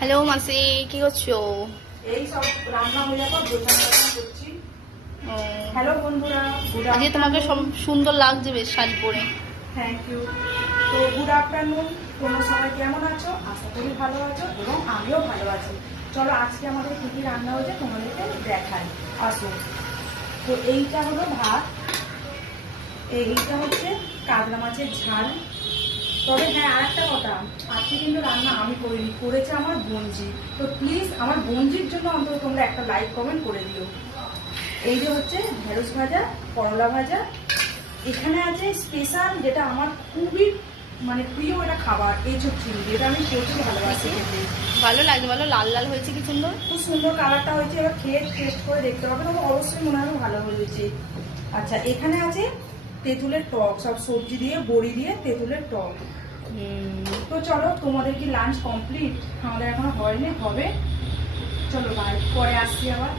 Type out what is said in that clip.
Hello মাসি, কি করছো? এই সব রান্না হয়ে যাবে, গোছানো করছি। ও, হ্যালো বন্ধুরা, আজকে তোমাকে সব সুন্দর লাগছে বেশ শাড়ি পরে। Thank you. তো গুড আফটারনুন, তোমরা সবাই কেমন আছো? আশা করি ভালো আছো এবং আমিও ভালো আছি। চলো আজকে আমাদের কী কী রান্না হয়েছে তোমাদেরকে দেখাই, আসো। তো এইটা হলো ভাত, এইটা হচ্ছে কাতলা মাছের ঝাল। তবে হ্যাঁ, আর একটা কথা, আজকে কিন্তু রান্না আমি করিনি, করেছে আমার বোনজি। তো প্লিজ আমার বোনজির জন্য অন্তত তোমরা একটা লাইক কমেন্ট করে দিও। এই যে হচ্ছে ঢেঁড়স ভাজা, করলা ভাজা। এখানে আছে স্পেশাল, যেটা আমার খুবই প্রিয় একটা খাবার, এঁচোড় চিংড়ি, যেটা আমি প্রচুর ভালোবাসি খেতে। ভালো লাগছে, ভালো লাল লাল হয়েছে, কি সুন্দর। খুব সুন্দর কালারটা হয়েছে, এবার খেয়ে টেস্ট করে দেখতে হবে, তবে অবশ্যই মনে হয় ভালো হয়েছে। আচ্ছা, এখানে আছে তেঁতুলের টক, সব সবজি দিয়ে বড়ি দিয়ে তেঁতুলের টক। তো চলো, তোমাদের কি লাঞ্চ কমপ্লিট? আমাদের এখনো হয়নি, হবে। চলো বাই, পরে আসছি আবার।